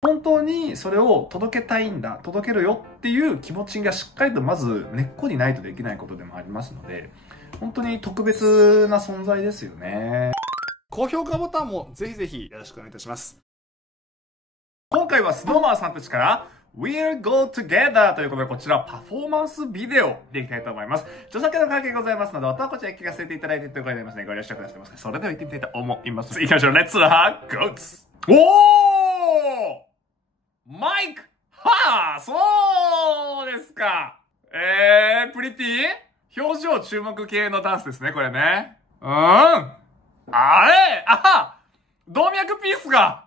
本当にそれを届けたいんだ、届けるよっていう気持ちがしっかりとまず根っこにないとできないことでもありますので、本当に特別な存在ですよね。高評価ボタンもぜひぜひよろしくお願いいたします。今回は SnowMan さんたちから We'll Go Together ということで、こちらパフォーマンスビデオでいきたいと思います。著作権の関係ございますので、音はこちら聞かせていただいているということでございますね。ご了承くださいませ。それでは行ってみたいと思います。行きましょう。レッツハーゴーツ。おーマイクはあ、そうですか。プリティ表情注目系のダンスですね、これね。あれ動脈ピースが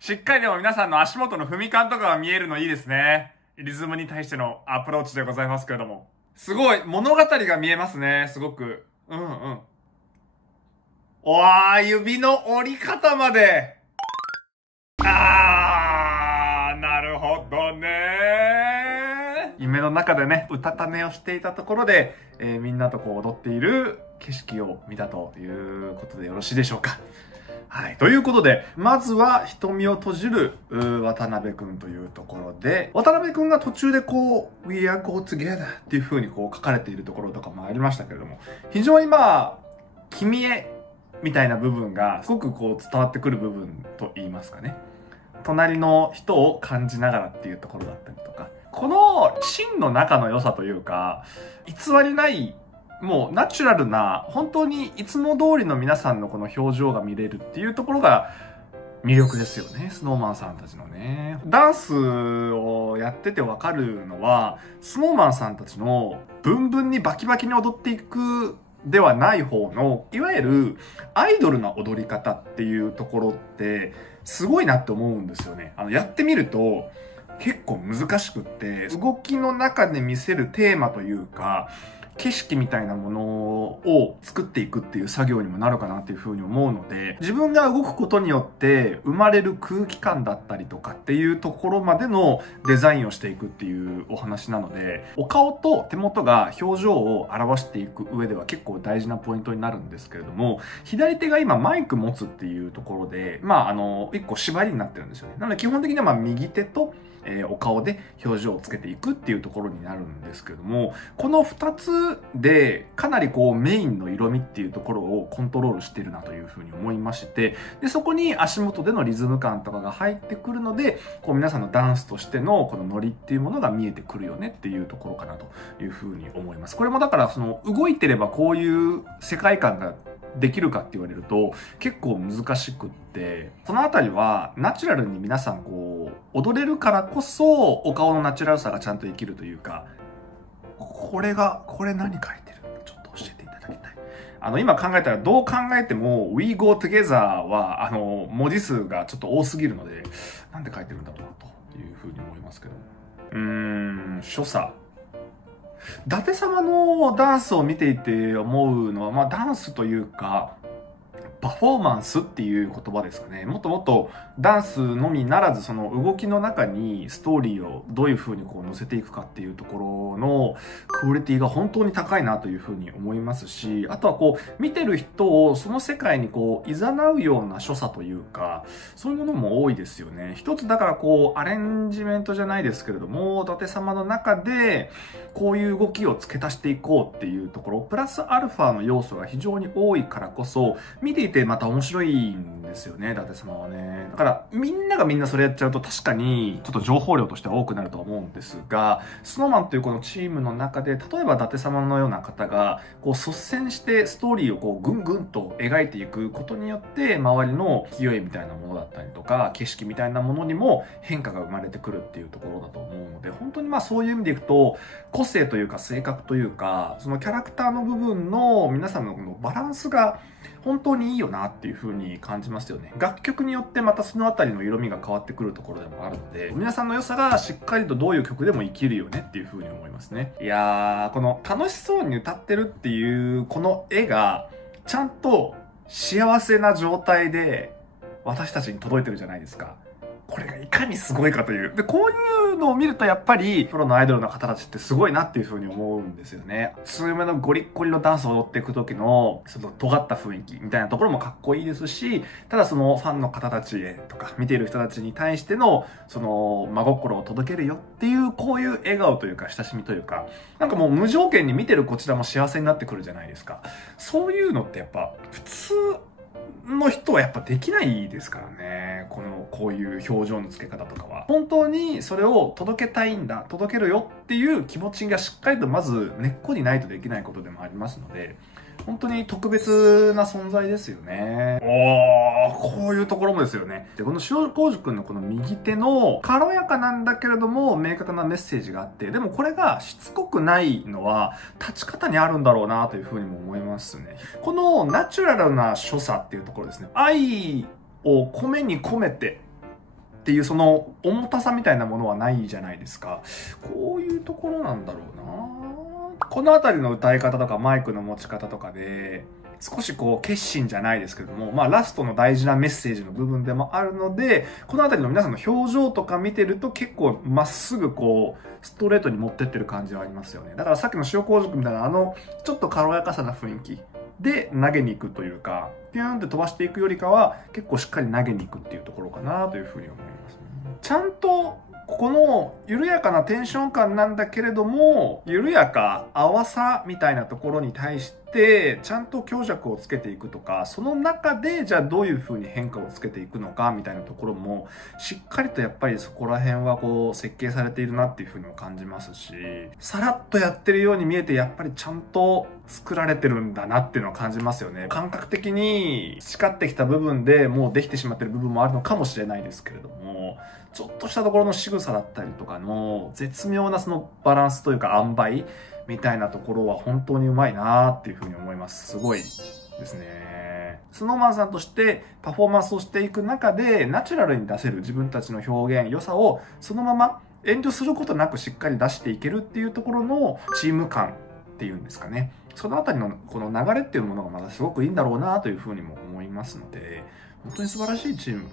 しっかりでも皆さんの足元の踏み感とかが見えるのいいですね。リズムに対してのアプローチでございますけれども。すごい、物語が見えますね、すごく。おわー、指の折り方まで。なるほどね。夢の中でね、うたた寝をしていたところで、みんなとこう踊っている景色を見たということでよろしいでしょうか。はい。ということで、まずは瞳を閉じる渡辺くんというところで、渡辺くんが途中でこう、We are go together っていう風にこう書かれているところとかもありましたけれども、非常に君へみたいな部分がすごくこう伝わってくる部分と言いますかね。隣の人を感じながらっていうところだったりとか、この真の仲の良さというか、偽りない、もうナチュラルな、本当にいつも通りの皆さんのこの表情が見れるっていうところが魅力ですよね、SnowManさんたちのね。ダンスをやっててわかるのは、SnowManさんたちのブンブンにバキバキに踊っていくではない方の、いわゆるアイドルな踊り方っていうところって、すごいなって思うんですよね。やってみると結構難しくって、動きの中で見せるテーマというか、景色みたいなものを作っていくっていう作業にもなるかなっていうふうに思うので、自分が動くことによって生まれる空気感だったりとかっていうところまでのデザインをしていくっていうお話なので、お顔と手元が表情を表していく上では結構大事なポイントになるんですけれども、左手が今マイク持つっていうところで、一個縛りになってるんですよね。なので基本的には右手とお顔で表情をつけていくっていうところになるんですけれども、この2つでかなりこうメインの色味っていうところをコントロールしてるなというふうに思いまして、でそこに足元でのリズム感とかが入ってくるので、こう皆さんのダンスとしてのこのノリっていうものが見えてくるよねっていうところかなというふうに思います。これもだからその動いてればこういう世界観ができるかって言われると結構難しくって、そのあたりはナチュラルに皆さんこう踊れるからこそお顔のナチュラルさがちゃんと生きるというか、これ何書いてるのちょっと教えていただきたい。今考えたらどう考えても We Go Together は文字数がちょっと多すぎるので、なんで書いてるんだろうなというふうに思いますけど、所作、伊達様のダンスを見ていて思うのは、ダンスというか、パフォーマンスっていう言葉ですかね。もっともっとダンスのみならず、その動きの中にストーリーをどういう風にこう乗せていくかっていうところのクオリティが本当に高いなという風に思いますし、あとはこう見てる人をその世界にこう誘うような所作というか、そういうものも多いですよね。一つだからこうアレンジメントじゃないですけれども、伊達様の中でこういう動きを付け足していこうっていうところ、プラスアルファの要素が非常に多いからこそ、見ていてまた面白いんですよね、伊達様はね。だからみんながみんなそれやっちゃうと確かにちょっと情報量としては多くなるとは思うんですが、SnowManというこのチームの中で、例えば伊達様のような方がこう率先してストーリーをこうぐんぐんと描いていくことによって、周りの勢いみたいなものだったりとか景色みたいなものにも変化が生まれてくるっていうところだと思うので、本当にそういう意味でいくと個性というか性格というか、そのキャラクターの部分の皆さんのこのバランスが本当にいいよなっていう風に感じますよね。楽曲によってまたそのあたりの色味が変わってくるところでもあるので、皆さんの良さがしっかりとどういう曲でも生きるよねっていう風に思いますね。いやー、この楽しそうに歌ってるっていうこの絵がちゃんと幸せな状態で私たちに届いてるじゃないですか。ここれがいかにすごいかという。で、こういうのを見るとやっぱり、プロのアイドルの方たちってすごいなっていう風に思うんですよね。強めのゴリッゴリのダンスを踊っていく時の、その尖った雰囲気みたいなところもかっこいいですし、ただそのファンの方たちへとか、見ている人たちに対しての、その、真心を届けるよっていう、こういう笑顔というか、親しみというか、なんかもう無条件に見てるこちらも幸せになってくるじゃないですか。そういうのってやっぱ、普通、の人はやっぱできないですからね。こういう表情の付け方とかは。本当にそれを届けたいんだ、届けるよっていう気持ちがしっかりとまず根っこにないとできないことでもありますので、本当に特別な存在ですよね。こういうところもですよね。で、この塩麹くんのこの右手の軽やかなんだけれども明確なメッセージがあって、でもこれがしつこくないのは立ち方にあるんだろうなというふうにも思いますね。このナチュラルな所作っていうところですね。愛を米に込めてっていうその重たさみたいなものはないじゃないですか。こういうところなんだろうな。このあたりの歌い方とかマイクの持ち方とかで少しこう決心じゃないですけれども、まあラストの大事なメッセージの部分でもあるので、このあたりの皆さんの表情とか見てると結構まっすぐこうストレートに持ってってる感じはありますよね。だからさっきの塩麹くんみたいなちょっと軽やかさな雰囲気で投げに行くというか、ピューンって飛ばしていくよりかは結構しっかり投げに行くっていうところかなというふうに思いますね。ちゃんとこの緩やかなテンション感なんだけれども、緩やか、淡さみたいなところに対して、ちゃんと強弱をつけていくとか、その中でじゃあどういう風に変化をつけていくのかみたいなところも、しっかりとやっぱりそこら辺はこう設計されているなっていう風にも感じますし、さらっとやってるように見えてやっぱりちゃんと作られてるんだなっていうのを感じますよね。感覚的に培ってきた部分でもうできてしまってる部分もあるのかもしれないですけれども、ちょっとしたところの仕草だったりとかの絶妙なそのバランスというか塩梅みたいなところは本当にうまいなっていうふうに思います。すごいですね。SnowManさんとしてパフォーマンスをしていく中でナチュラルに出せる自分たちの表現、良さをそのまま遠慮することなくしっかり出していけるっていうところのチーム感っていうんですかね。そのあたりのこの流れっていうものがまたすごくいいんだろうなというふうにも思いますので、本当に素晴らしいチーム。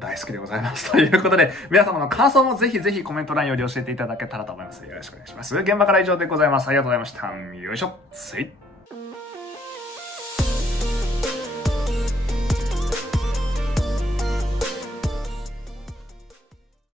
大好きでございます。ということで、皆様の感想もぜひぜひコメント欄より教えていただけたらと思います。よろしくお願いします。現場から以上でございます。ありがとうございました。よいしょ。つい。